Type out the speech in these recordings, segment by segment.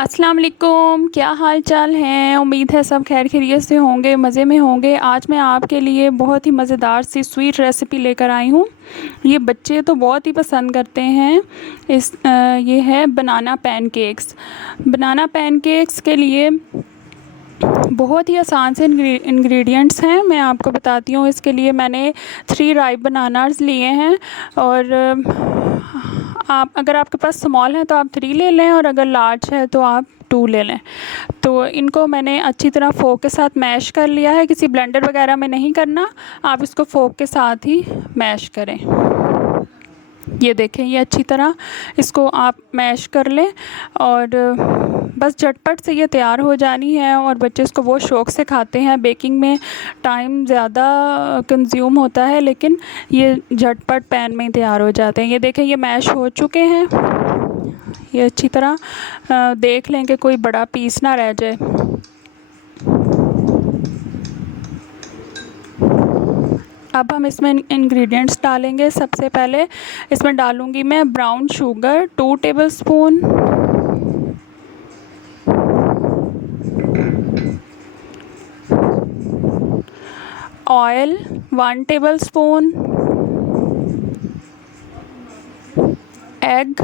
अस्सलाम वालेकुम, क्या हाल चाल हैं। उम्मीद है सब खैर खैरियत से होंगे, मज़े में होंगे। आज मैं आपके लिए बहुत ही मज़ेदार सी स्वीट रेसिपी लेकर आई हूँ। ये बच्चे तो बहुत ही पसंद करते हैं। ये है बनाना पैनकेक्स। बनाना पैनकेक्स के लिए बहुत ही आसान से इंग्रेडिएंट्स हैं, मैं आपको बताती हूँ। इसके लिए मैंने 3 राइप बनानास लिए हैं, और आप अगर आपके पास स्मॉल है तो आप 3 ले लें, और अगर लार्ज है तो आप 2 ले लें। तो इनको मैंने अच्छी तरह फोक के साथ मैश कर लिया है। किसी ब्लेंडर वगैरह में नहीं करना, आप इसको फोक के साथ ही मैश करें। ये देखें, ये अच्छी तरह इसको आप मैश कर लें, और बस झटपट से ये तैयार हो जानी है। और बच्चे इसको बहुत शौक़ से खाते हैं। बेकिंग में टाइम ज़्यादा कंज्यूम होता है, लेकिन ये झटपट पैन में ही तैयार हो जाते हैं। ये देखें, ये मैश हो चुके हैं। ये अच्छी तरह देख लें कि कोई बड़ा पीस ना रह जाए। अब हम इसमें इंग्रेडिएंट्स डालेंगे। सबसे पहले इसमें डालूंगी मैं brown sugar 2 tablespoon, oil 1 tablespoon, egg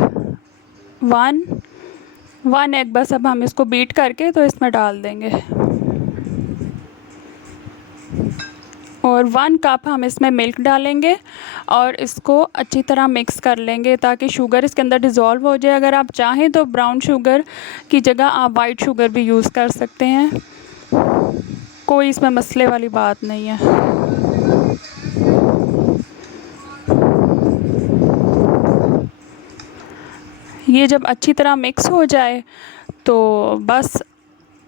1 egg बस। अब हम इसको बीट करके तो इसमें डाल देंगे, और 1 कप हम इसमें मिल्क डालेंगे, और इसको अच्छी तरह मिक्स कर लेंगे ताकि शुगर इसके अंदर डिज़ोल्व हो जाए। अगर आप चाहें तो ब्राउन शुगर की जगह आप वाइट शुगर भी यूज़ कर सकते हैं, कोई इसमें मसले वाली बात नहीं है। ये जब अच्छी तरह मिक्स हो जाए तो बस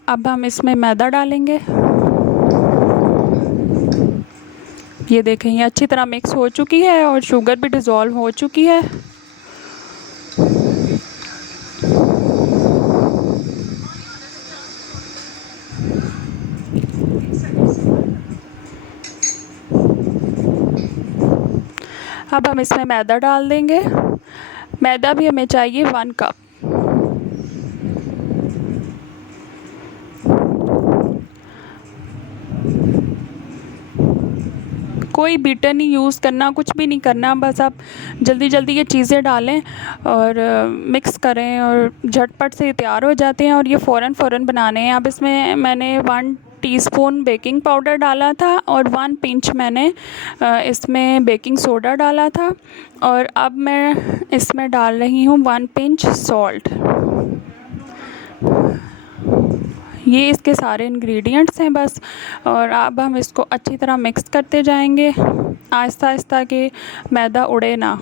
अब हम इसमें मैदा डालेंगे। ये देखें, ये अच्छी तरह मिक्स हो चुकी है और शुगर भी डिज़ोल्व हो चुकी है। अब हम इसमें मैदा डाल देंगे। मैदा भी हमें चाहिए 1 कप। कोई बीटर नहीं यूज़ करना, कुछ भी नहीं करना, बस आप जल्दी जल्दी ये चीज़ें डालें और मिक्स करें, और झटपट से तैयार हो जाते हैं। और ये फ़ौरन बनाने हैं। अब इसमें मैंने 1 टीस्पून बेकिंग पाउडर डाला था, और 1 पिंच मैंने इसमें बेकिंग सोडा डाला था, और अब मैं इसमें डाल रही हूँ 1 पिंच सॉल्ट। ये इसके सारे इंग्रेडिएंट्स हैं बस। और अब हम इसको अच्छी तरह मिक्स करते जाएंगे, आहिस्ता आहिस्ता कि मैदा उड़े ना।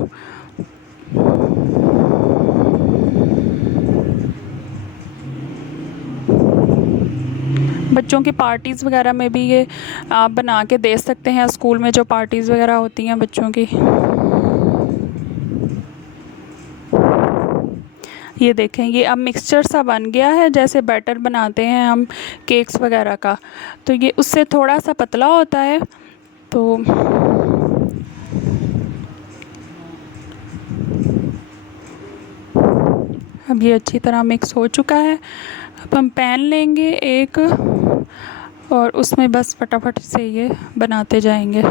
बच्चों की पार्टीज़ वगैरह में भी ये आप बना के दे सकते हैं, स्कूल में जो पार्टीज़ वगैरह होती हैं बच्चों की। ये देखें, ये अब मिक्सचर सा बन गया है, जैसे बैटर बनाते हैं हम केक्स वगैरह का, तो ये उससे थोड़ा सा पतला होता है। तो अब ये अच्छी तरह मिक्स हो चुका है। अब हम पैन लेंगे एक, और उसमें बस फटाफट से ये बनाते जाएंगे।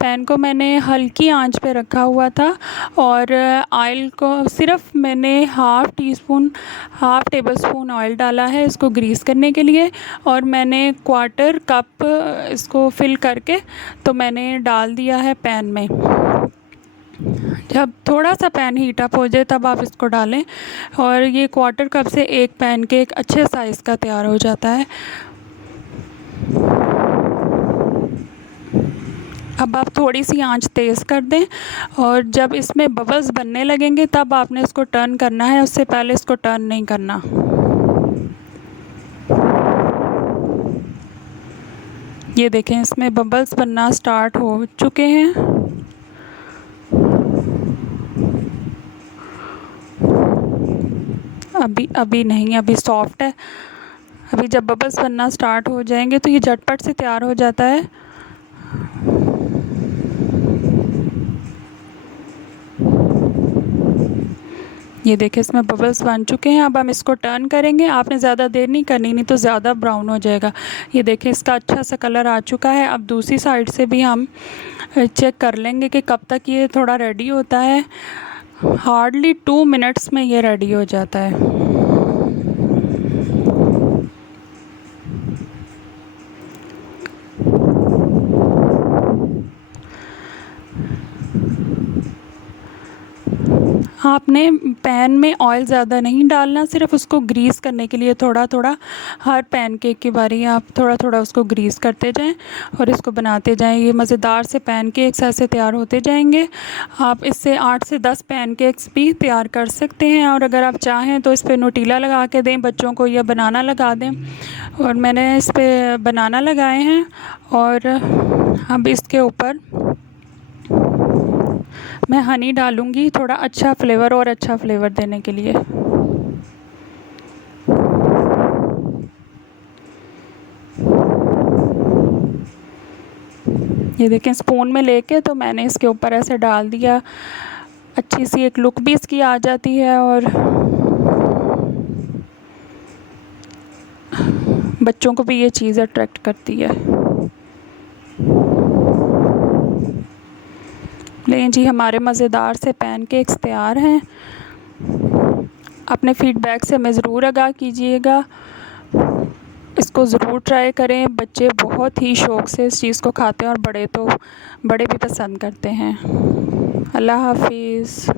पैन को मैंने हल्की आंच पे रखा हुआ था, और ऑयल को सिर्फ मैंने हाफ़ टेबल स्पून ऑयल डाला है इसको ग्रीस करने के लिए, और मैंने 1/4 कप इसको फिल करके तो मैंने डाल दिया है पैन में। जब थोड़ा सा पैन हीट अप हो जाए तब आप इसको डालें, और ये 1/4 कप से एक पैनकेक अच्छे साइज़ का तैयार हो जाता है। अब आप थोड़ी सी आंच तेज़ कर दें, और जब इसमें बबल्स बनने लगेंगे तब आपने इसको टर्न करना है, उससे पहले इसको टर्न नहीं करना। ये देखें, इसमें बबल्स बनना स्टार्ट हो चुके हैं। अभी नहीं, अभी सॉफ्ट है। अभी जब बबल्स बनना स्टार्ट हो जाएंगे तो ये झटपट से तैयार हो जाता है। ये देखिए इसमें बबल्स बन चुके हैं। अब हम इसको टर्न करेंगे। आपने ज़्यादा देर नहीं करनी, नहीं तो ज़्यादा ब्राउन हो जाएगा। ये देखिए इसका अच्छा सा कलर आ चुका है। अब दूसरी साइड से भी हम चेक कर लेंगे कि कब तक ये थोड़ा रेडी होता है। हार्डली 2 मिनट्स में ये रेडी हो जाता है। आपने पैन में ऑयल ज़्यादा नहीं डालना, सिर्फ उसको ग्रीस करने के लिए थोड़ा थोड़ा हर पैनकेक की बारी आप थोड़ा थोड़ा उसको ग्रीस करते जाएं और इसको बनाते जाएं। ये मज़ेदार से पैनकेक्स ऐसे तैयार होते जाएंगे। आप इससे 8 से 10 पैनकेक्स भी तैयार कर सकते हैं। और अगर आप चाहें तो इस पर न्यूटेला लगा के दें बच्चों को, या बनाना लगा दें। और मैंने इस पर बनाना लगाए हैं। और अब इसके ऊपर मैं हनी डालूँगी, थोड़ा अच्छा फ्लेवर और अच्छा फ्लेवर देने के लिए। ये देखें स्पून में लेके तो मैंने इसके ऊपर ऐसे डाल दिया। अच्छी सी एक लुक भी इसकी आ जाती है और बच्चों को भी ये चीज़ अट्रैक्ट करती है। लेकिन जी हमारे मज़ेदार से पैनकेक्स तैयार हैं। अपने फीडबैक से हमें ज़रूर आगाह कीजिएगा। इसको ज़रूर ट्राई करें। बच्चे बहुत ही शौक़ से इस चीज़ को खाते हैं और बड़े भी पसंद करते हैं। अल्लाह हाफ़िज़।